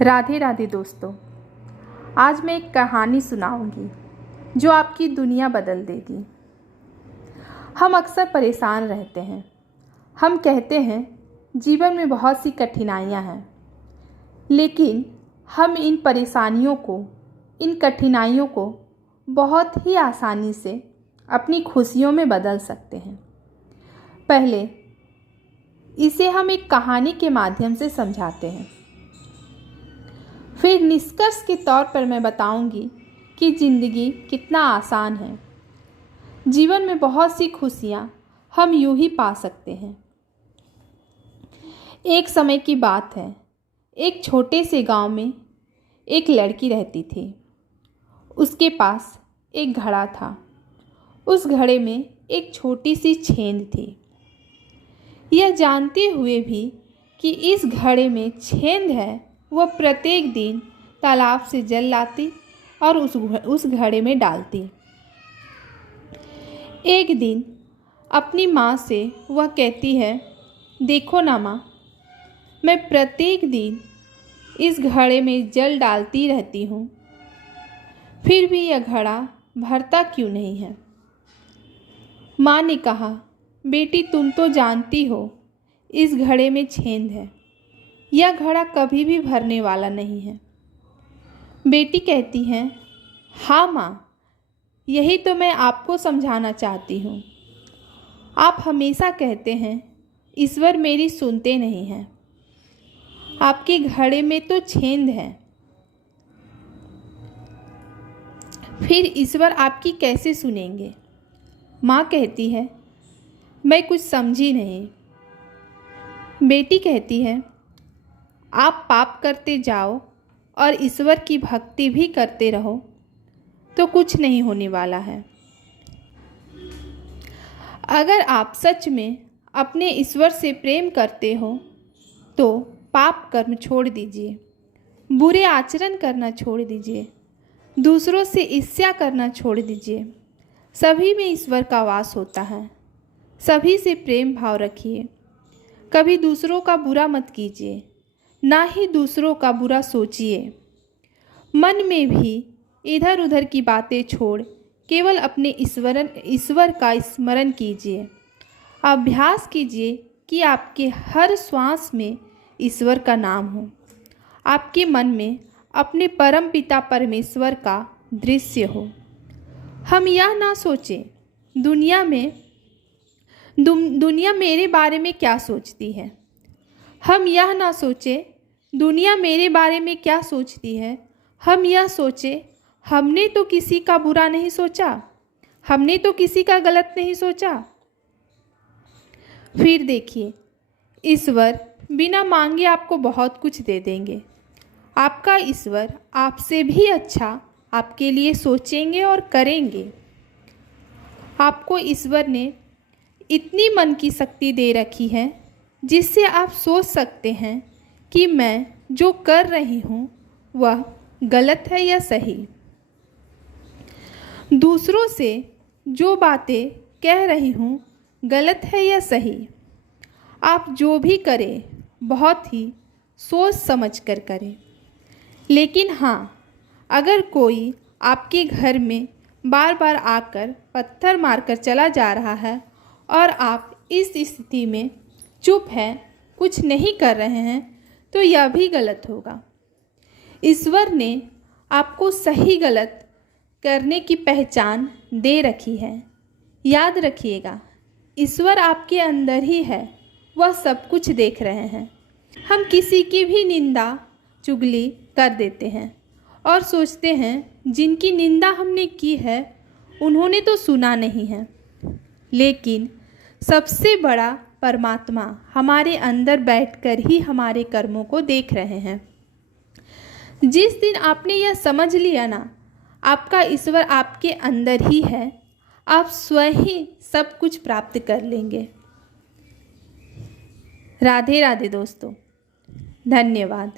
राधे राधे दोस्तों। आज मैं एक कहानी सुनाऊंगी जो आपकी दुनिया बदल देगी। हम अक्सर परेशान रहते हैं। हम कहते हैं जीवन में बहुत सी कठिनाइयां हैं, लेकिन हम इन परेशानियों को, इन कठिनाइयों को बहुत ही आसानी से अपनी खुशियों में बदल सकते हैं। पहले इसे हम एक कहानी के माध्यम से समझाते हैं, फिर निष्कर्ष के तौर पर मैं बताऊंगी कि ज़िंदगी कितना आसान है। जीवन में बहुत सी खुशियां हम यूं ही पा सकते हैं। एक समय की बात है, एक छोटे से गांव में एक लड़की रहती थी। उसके पास एक घड़ा था। उस घड़े में एक छोटी सी छेद थी। यह जानते हुए भी कि इस घड़े में छेद है, वह प्रत्येक दिन तालाब से जल लाती और उस घड़े में डालती। एक दिन अपनी माँ से वह कहती है, देखो ना माँ, मैं प्रत्येक दिन इस घड़े में जल डालती रहती हूँ, फिर भी यह घड़ा भरता क्यों नहीं है। माँ ने कहा, बेटी तुम तो जानती हो इस घड़े में छेद है, यह घड़ा कभी भी भरने वाला नहीं है। बेटी कहती है, हाँ माँ, यही तो मैं आपको समझाना चाहती हूँ। आप हमेशा कहते हैं ईश्वर मेरी सुनते नहीं हैं। आपके घड़े में तो छेद है, फिर ईश्वर आपकी कैसे सुनेंगे। माँ कहती है, मैं कुछ समझी नहीं। बेटी कहती है, आप पाप करते जाओ और ईश्वर की भक्ति भी करते रहो तो कुछ नहीं होने वाला है। अगर आप सच में अपने ईश्वर से प्रेम करते हो तो पाप कर्म छोड़ दीजिए, बुरे आचरण करना छोड़ दीजिए, दूसरों से ईर्ष्या करना छोड़ दीजिए। सभी में ईश्वर का वास होता है। सभी से प्रेम भाव रखिए। कभी दूसरों का बुरा मत कीजिए, ना ही दूसरों का बुरा सोचिए। मन में भी इधर उधर की बातें छोड़ केवल अपने ईश्वर का स्मरण कीजिए। अभ्यास कीजिए कि आपके हर श्वास में ईश्वर का नाम हो। आपके मन में अपने परम पिता परमेश्वर का दृश्य हो। हम यह ना सोचें दुनिया मेरे बारे में क्या सोचती है। हम यह ना सोचें दुनिया मेरे बारे में क्या सोचती है। हम यह सोचें हमने तो किसी का बुरा नहीं सोचा, हमने तो किसी का गलत नहीं सोचा। फिर देखिए, ईश्वर बिना मांगे आपको बहुत कुछ दे देंगे। आपका ईश्वर आपसे भी अच्छा आपके लिए सोचेंगे और करेंगे। आपको ईश्वर ने इतनी मन की शक्ति दे रखी है जिससे आप सोच सकते हैं कि मैं जो कर रही हूँ वह गलत है या सही। दूसरों से जो बातें कह रही हूँ गलत है या सही। आप जो भी करें बहुत ही सोच समझ कर करें। लेकिन हाँ, अगर कोई आपके घर में बार बार आकर पत्थर मारकर चला जा रहा है और आप इस स्थिति में चुप हैं, कुछ नहीं कर रहे हैं, तो यह भी गलत होगा। ईश्वर ने आपको सही गलत करने की पहचान दे रखी है। याद रखिएगा, ईश्वर आपके अंदर ही है, वह सब कुछ देख रहे हैं। हम किसी की भी निंदा चुगली कर देते हैं और सोचते हैं जिनकी निंदा हमने की है उन्होंने तो सुना नहीं है। लेकिन सबसे बड़ा परमात्मा हमारे अंदर बैठकर ही हमारे कर्मों को देख रहे हैं। जिस दिन आपने यह समझ लिया ना, आपका ईश्वर आपके अंदर ही है, आप स्वयं ही सब कुछ प्राप्त कर लेंगे। राधे राधे दोस्तों, धन्यवाद।